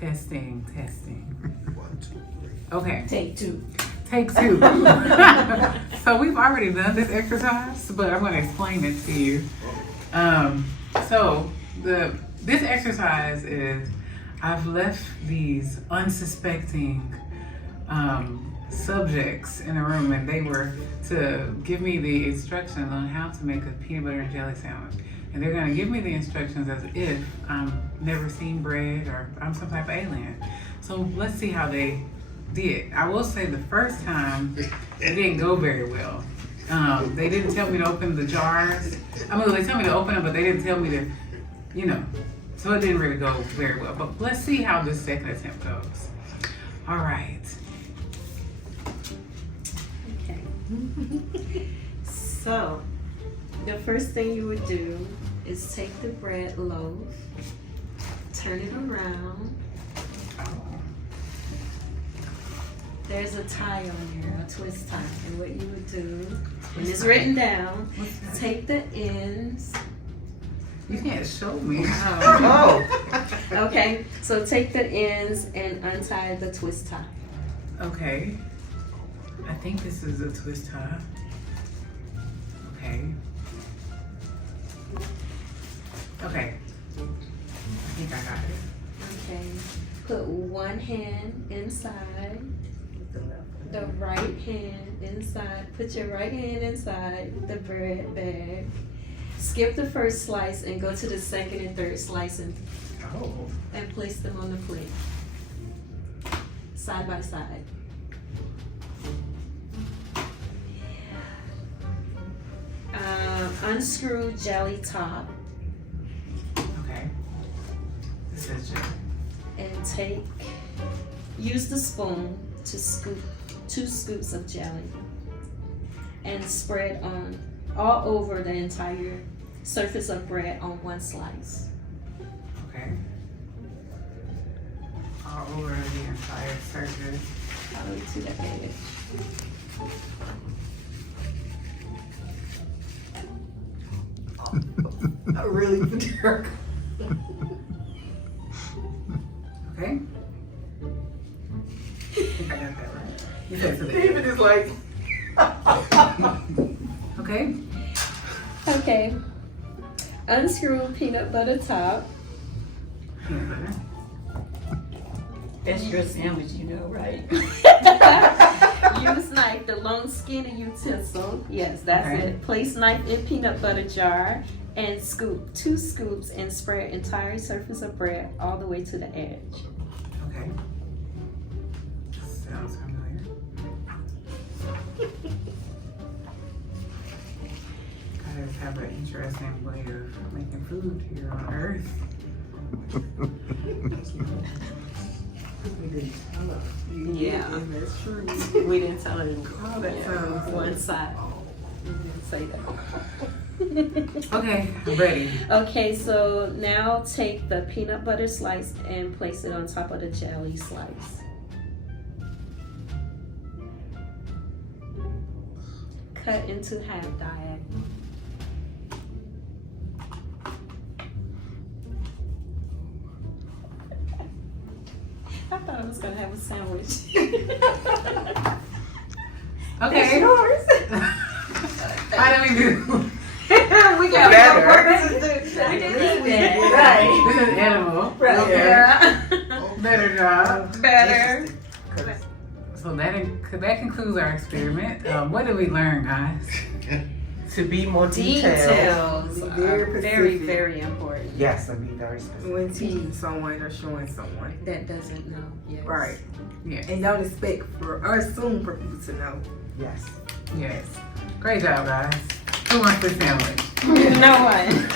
Testing. 1, 2, 3. Okay. Take 2. Take 2. So we've already done this exercise, but I'm going to explain it to you. This exercise is I've left these unsuspecting subjects in a room, and they were to give me the instructions on how to make a peanut butter and jelly sandwich. And they're going to give me the instructions as if I'm never seen bread or I'm some type of alien. So let's see how they did. I will say the first time it didn't go very well. They didn't tell me to open the jars. I mean, they told me to open them, but they didn't tell me to, so it didn't really go very well. But let's see how this second attempt goes. All right. Okay. So, the first thing you would do is take the bread loaf, turn it around. There's a tie on here, a twist tie. And what you would do, when it's written down, take the ends. You can't show me. Okay, so take the ends and untie the twist tie. Okay. I think this is a twist tie. Okay. Okay. I think I got it. Okay, put one hand inside, the right hand inside. Put your right hand inside the bread bag. Skip the first slice and go to the second and third slice and place them on the plate, side by side. Unscrew jelly top. Okay. This is jelly. And use the spoon to scoop 2 scoops of jelly and spread on all over the entire surface of bread on one slice. Okay. All over the entire surface. All the way to the edge. Really dark. Okay. I think I got that right. You said to the David is like, Okay. Okay. Unscrew peanut butter top. Peanut butter. That's your sandwich, you know, right? Use knife, the long skinny utensil. Yes, that's Okay. it. Place knife in peanut butter jar and scoop 2 scoops and spread entire surface of bread all the way to the edge. Okay. Sounds familiar. Guys have an interesting way of making food here on Earth. Yeah, that's true. we didn't tell her to Oh, that sounds one side. We didn't say that. Okay, I'm ready. Okay, so now take the peanut butter slice and place it on top of the jelly slice. Cut into half diagonal. I thought I was gonna have a sandwich. Okay. It's yours. How do we do? We got Better. more work to do. We did that. Right. This is animal. Right. Better job. Better. So that concludes our experiment. What did we learn, guys? To be more detailed. Details Be very are very, specific. very important. Yes, and be very specific. When teaching someone or showing someone. That doesn't know. Yes. Right. Yeah. And don't expect or assume for people to know. Yes. Yes. Great job, guys. Who wants this sandwich? No one.